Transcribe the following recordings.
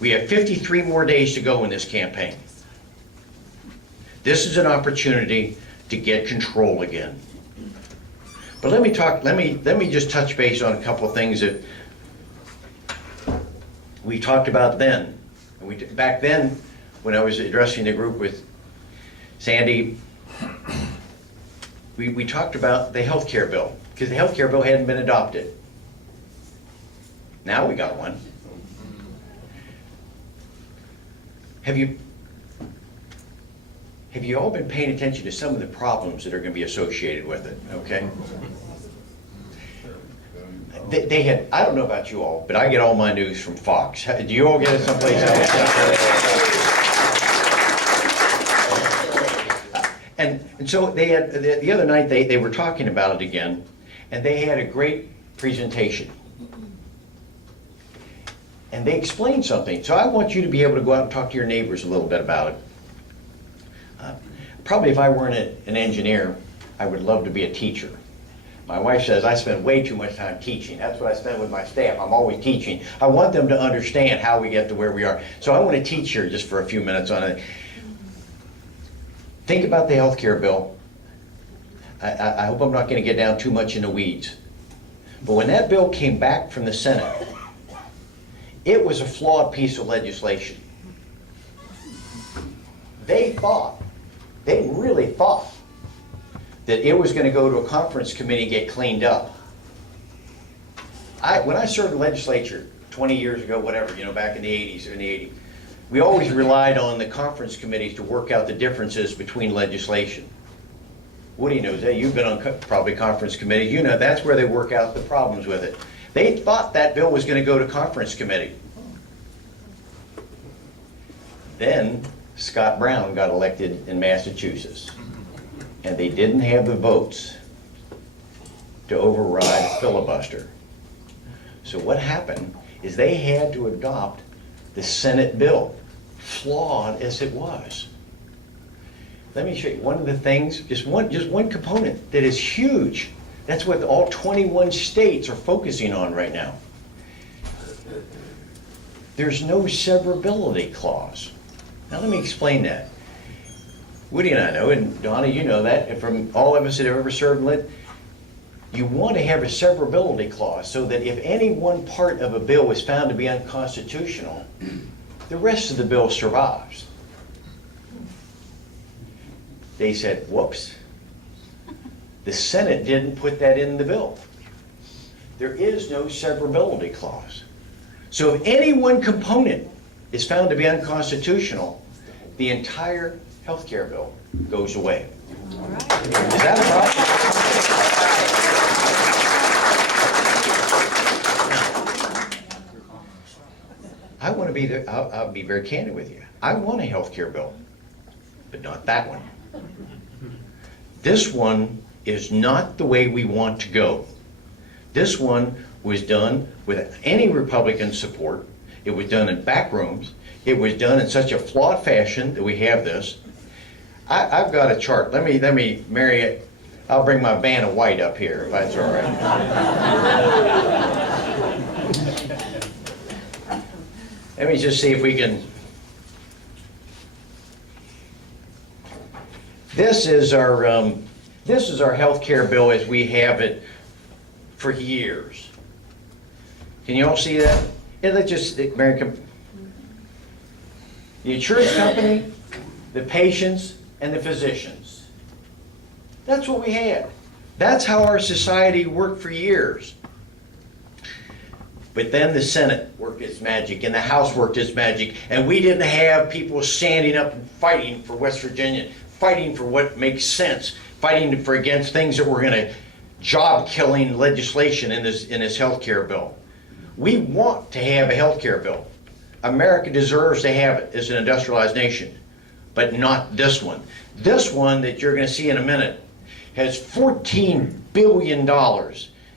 We have 53 more days to go in this campaign. This is an opportunity to get control again. But let me just touch base on a couple of things that we talked about then. Back then, when I was addressing the group with Sandy, we talked about the health care bill, because the health care bill hadn't been adopted. Now we got one. Have you all been paying attention to some of the problems that are going to be associated with it, okay? They had, I don't know about you all, but I get all my news from Fox. Do you all get it someplace else? And so they had, the other night they were talking about it again, and they had a great presentation. And they explained something. So I want you to be able to go out and talk to your neighbors a little bit about it. Probably if I weren't an engineer, I would love to be a teacher. My wife says I spend way too much time teaching. That's what I spend with my staff. I'm always teaching. I want them to understand how we get to where we are. So I want to teach here just for a few minutes on it. Think about the health care bill. I hope I'm not going to get down too much in the weeds. But when that bill came back from the Senate, it was a flawed piece of legislation. They really thought that it was going to go to a conference committee and get cleaned up. When I served in the legislature 20 years ago, whatever, back in the 80s, we always relied on the conference committees to work out the differences between legislation. Woody knows that. You've been on probably conference committees. You know that's where they work out the problems with it. They thought that bill was going to go to conference committee. Then Scott Brown got elected in Massachusetts, and they didn't have the votes to override a filibuster. So what happened is they had to adopt the Senate bill, flawed as it was. Let me show you one of the things, just one component that is huge. That's what all 21 states are focusing on right now. There's no severability clause. Now let me explain that. Woody and I know, and Donna, you know that, and from all of us that have ever served in lit, you want to have a severability clause so that if any one part of a bill is found to be unconstitutional, the rest of the bill survives. They said, whoops, the Senate didn't put that in the bill. There is no severability clause. So if any one component is found to be unconstitutional, the entire health care bill goes away. All right. Is that a problem? I want to be there. I'll be very candid with you. I want a health care bill, but not that one. This one is not the way we want to go. This one was done with any Republican support. It was done in back rooms. It was done in such a flawed fashion that we have this. I've got a chart. Let me marry it. I'll bring my van of white up here if that's all right. Let me just see if we can. This is our health care bill as we have it for years. Can you all see that? And let's just, American, the insurance company, the patients, and the physicians. That's what we had. That's how our society worked for years. But then the Senate worked its magic, and the House worked its magic, and we didn't have people standing up and fighting for West Virginia, fighting for what makes sense, fighting for against things that were going to job-killing legislation in this health care bill. We want to have a health care bill. America deserves to have it as an industrialized nation, but not this one. This one that you're going to see in a minute has $14 billion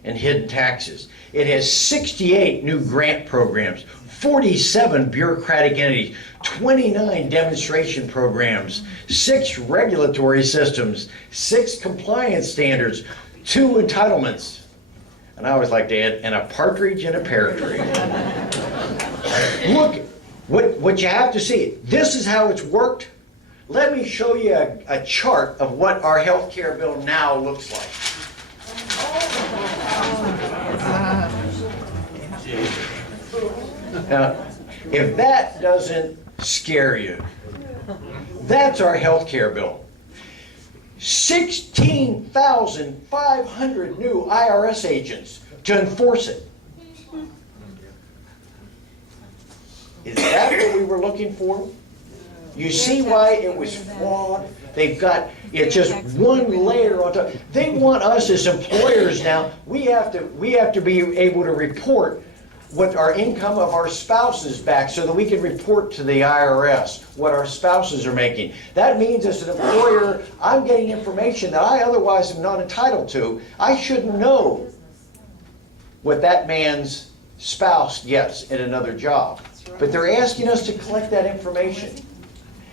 in hidden taxes. It has 68 new grant programs, 47 bureaucratic entities, 29 demonstration programs, 6 regulatory systems, 6 compliance standards, 2 entitlements. And I always like to add, and a partridge in a pear tree. What you have to see, this is how it's worked. Let me show you a chart of what our health care bill now looks like. Now, if that doesn't scare you, that's our health care bill. 16,500 new IRS agents to enforce it. Is that what we were looking for? You see why it was flawed? They've got, it's just one layer on top. They want us as employers now, we have to be able to report what our income of our spouses back so that we can report to the IRS what our spouses are making. That means as an employer, I'm getting information that I otherwise am not entitled to. I shouldn't know what that man's spouse gets in another job. But they're asking us to collect that information.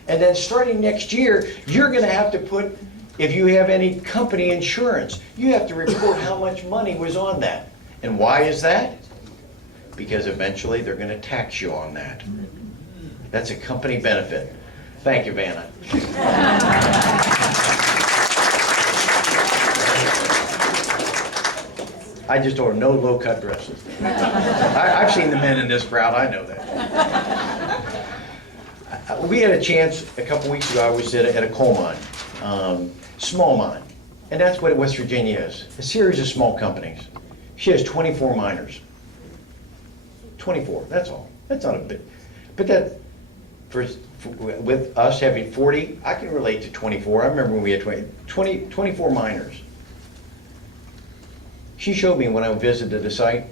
And then starting next year, you're going to have to put, if you have any company insurance, you have to report how much money was on that. And why is that? Because eventually they're going to tax you on that. That's a company benefit. Thank you, Vanna. I just order no low-cut dresses. I've seen the men in this crowd, I know that. We had a chance a couple weeks ago, I was at a coal mine, small mine. And that's what West Virginia is, a series of small companies. She has 24 miners. 24, that's all. That's not a bit. But that, with us having 40, I can relate to 24. I remember when we had 24 miners. She showed me when I visited the site,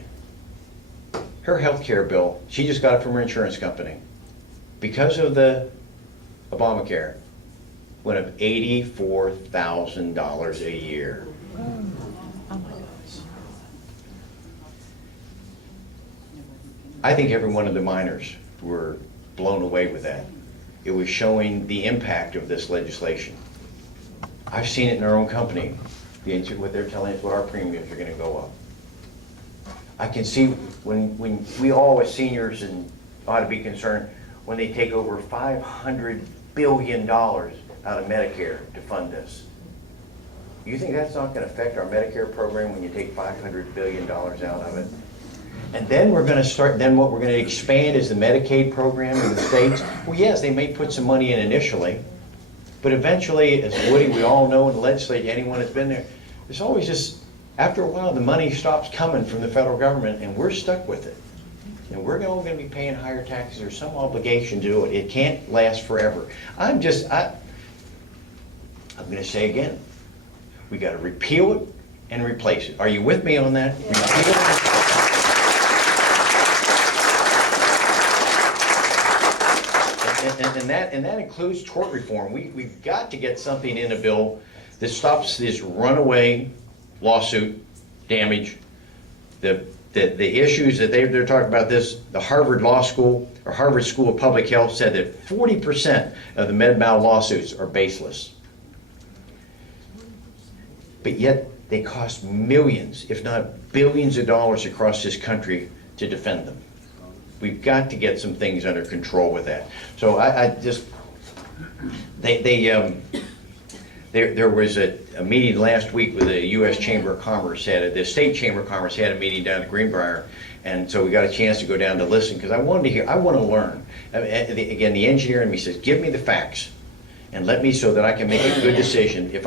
her health care bill, she just got it from her insurance company. Because of the Obamacare, went up $84,000 a year. I think every one of the miners were blown away with that. It was showing the impact of this legislation. I've seen it in our own company. What they're telling us what our premiums are going to go up. I can see when we all as seniors and ought to be concerned when they take over $500 billion out of Medicare to fund this. You think that's not going to affect our Medicare program when you take $500 billion out of it? And then we're going to start, then what we're going to expand is the Medicaid program in the states. Well, yes, they may put some money in initially, but eventually, as Woody, we all know in the legislature, anyone that's been there, there's always just, after a while, the money stops coming from the federal government and we're stuck with it. And we're all going to be paying higher taxes or some obligation to do it. It can't last forever. I'm going to say again, we got to repeal it and replace it. Are you with me on that? Repeal it. And that includes tort reform. We've got to get something in a bill that stops this runaway lawsuit damage. The issues that they're talking about this, the Harvard Law School or Harvard School of Public Health said that 40% of the med-mal lawsuits are baseless. But yet they cost millions, if not billions of dollars across this country to defend them. We've got to get some things under control with that. So there was a meeting last week with the U.S. Chamber of Commerce, the State Chamber of Commerce had a meeting down at Greenbrier, and so we got a chance to go down to listen because I wanted to hear, I want to learn. Again, the engineer in me says, give me the facts and let me so that I can make a good decision. If